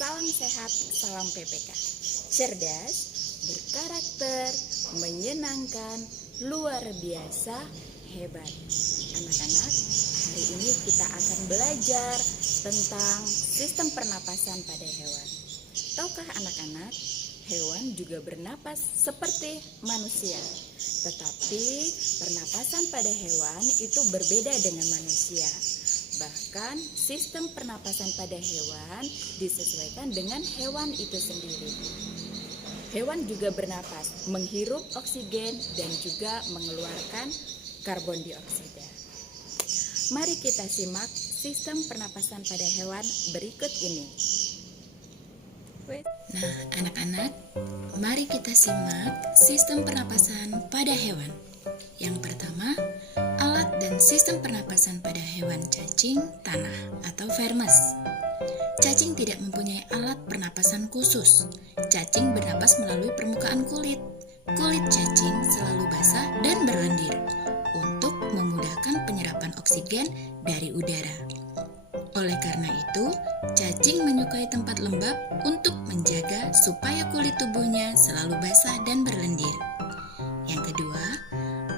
Salam sehat, salam PPK. Cerdas, berkarakter, menyenangkan, luar biasa, hebat. Anak-anak, hari ini kita akan belajar tentang sistem pernapasan pada hewan. Tahukah anak-anak, hewan juga bernapas seperti manusia. Tetapi pernapasan pada hewan itu berbeda dengan manusia. Bahkan sistem pernapasan pada hewan disesuaikan dengan hewan itu sendiri. Hewan juga bernapas, menghirup oksigen dan juga mengeluarkan karbon dioksida. Mari kita simak sistem pernapasan pada hewan berikut ini. Nah, anak-anak, mari kita simak sistem pernapasan pada hewan. Yang pertama, alat dan sistem pernapasan pada hewan cacing tanah atau vermes. Cacing tidak mempunyai alat pernapasan khusus. Cacing bernapas melalui permukaan kulit. Kulit cacing selalu basah dan berlendir untuk memudahkan penyerapan oksigen dari udara. Oleh karena itu, cacing menyukai tempat lembab untuk menjaga supaya kulit tubuhnya selalu basah dan berlendir. Yang kedua,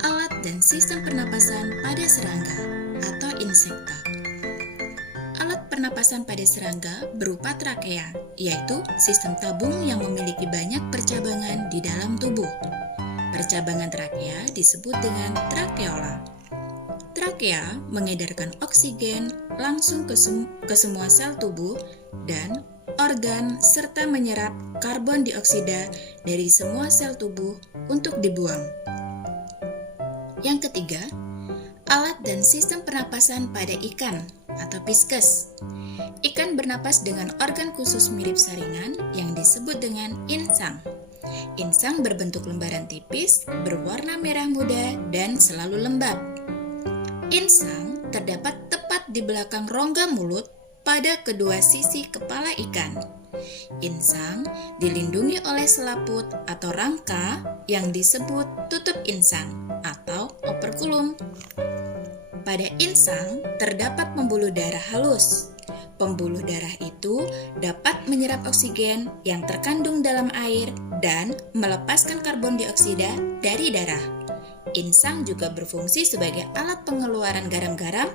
alat dan sistem pernapasan pada serangga atau insekta. Alat pernapasan pada serangga berupa trakea, yaitu sistem tabung yang memiliki banyak percabangan di dalam tubuh. Percabangan trakea disebut dengan trakeola. Trakea mengedarkan oksigen langsung ke semua sel tubuh dan organ serta menyerap karbon dioksida dari semua sel tubuh untuk dibuang. Yang ketiga, alat dan sistem pernapasan pada ikan atau pisces. Ikan bernapas dengan organ khusus mirip saringan yang disebut dengan insang. Insang berbentuk lembaran tipis, berwarna merah muda dan selalu lembab. Insang terdapat tepat di belakang rongga mulut pada kedua sisi kepala ikan. Insang dilindungi oleh selaput atau rangka yang disebut tutup insang atau operkulum. Pada insang terdapat pembuluh darah halus. Pembuluh darah itu dapat menyerap oksigen yang terkandung dalam air dan melepaskan karbon dioksida dari darah. Insang juga berfungsi sebagai alat pengeluaran garam-garam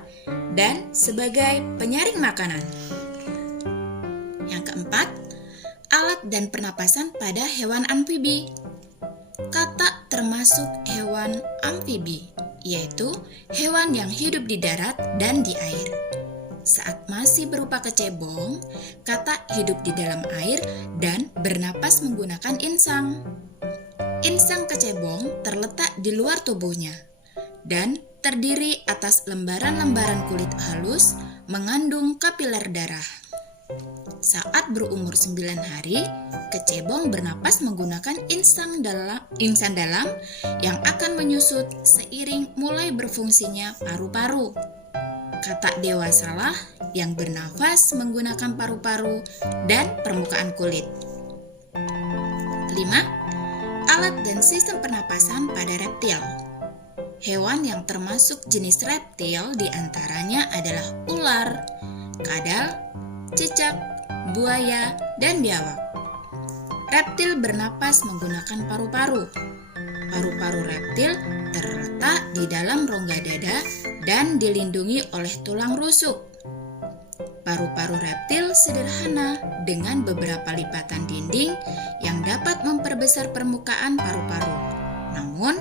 dan sebagai penyaring makanan. Yang keempat, alat dan pernapasan pada hewan amfibi. Katak termasuk hewan amfibi, yaitu hewan yang hidup di darat dan di air. Saat masih berupa kecebong, katak hidup di dalam air dan bernapas menggunakan insang. Insang kecebong terletak di luar tubuhnya dan terdiri atas lembaran-lembaran kulit halus mengandung kapiler darah. Saat berumur 9 hari, kecebong bernapas menggunakan insang dalam yang akan menyusut seiring mulai berfungsinya paru-paru. Katak dewasalah yang bernafas menggunakan paru-paru dan permukaan kulit. 5. Alat dan sistem pernapasan pada reptil. Hewan yang termasuk jenis reptil diantaranya adalah ular, kadal, cicak, buaya, dan biawak. Reptil bernapas menggunakan paru-paru. Paru-paru reptil terletak di dalam rongga dada dan dilindungi oleh tulang rusuk. Paru-paru reptil sederhana dengan beberapa lipatan dinding yang dapat memperbesar permukaan paru-paru. Namun,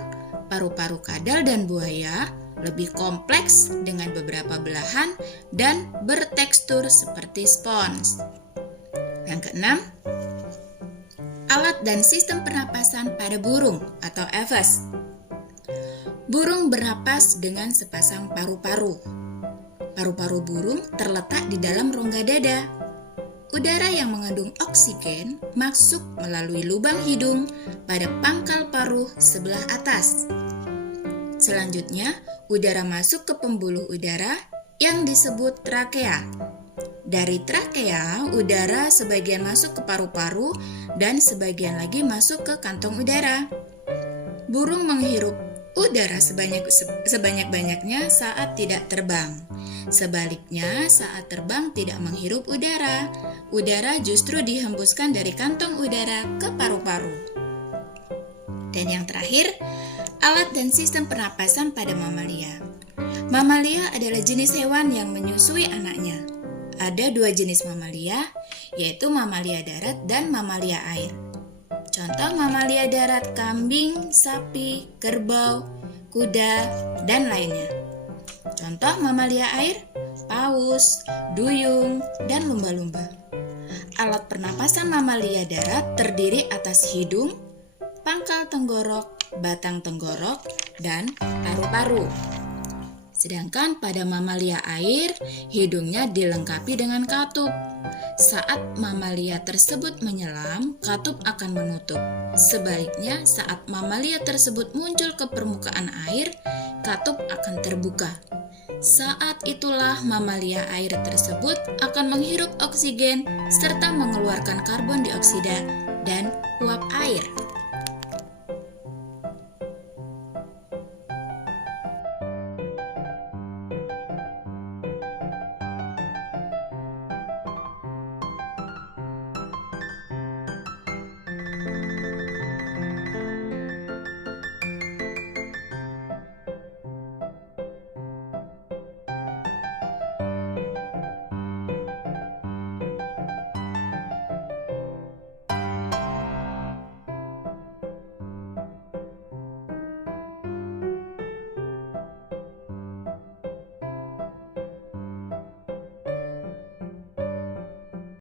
paru-paru kadal dan buaya lebih kompleks dengan beberapa belahan dan bertekstur seperti spons. Yang keenam, alat dan sistem pernapasan pada burung atau aves. Burung bernapas dengan sepasang paru-paru. Paru-paru burung terletak di dalam rongga dada. Udara yang mengandung oksigen masuk melalui lubang hidung pada pangkal paruh sebelah atas. Selanjutnya, udara masuk ke pembuluh udara yang disebut trakea. Dari trakea, udara sebagian masuk ke paru-paru dan sebagian lagi masuk ke kantong udara. Burung menghirup udara sebanyak-banyaknya saat tidak terbang. Sebaliknya, saat terbang tidak menghirup udara. Udara justru dihembuskan dari kantong udara ke paru-paru. Dan yang terakhir, alat dan sistem pernapasan pada mamalia. Mamalia adalah jenis hewan yang menyusui anaknya. Ada dua jenis mamalia, yaitu mamalia darat dan mamalia air. Contoh mamalia darat: kambing, sapi, kerbau, kuda, dan lainnya. Contoh mamalia air: paus, duyung, dan lumba-lumba. Alat pernapasan mamalia darat terdiri atas hidung, pangkal tenggorok, batang tenggorok, dan paru-paru. Sedangkan pada mamalia air, hidungnya dilengkapi dengan katup. Saat mamalia tersebut menyelam, katup akan menutup. Sebaliknya, saat mamalia tersebut muncul ke permukaan air, katup akan terbuka. Saat itulah mamalia air tersebut akan menghirup oksigen serta mengeluarkan karbon dioksida dan uap air.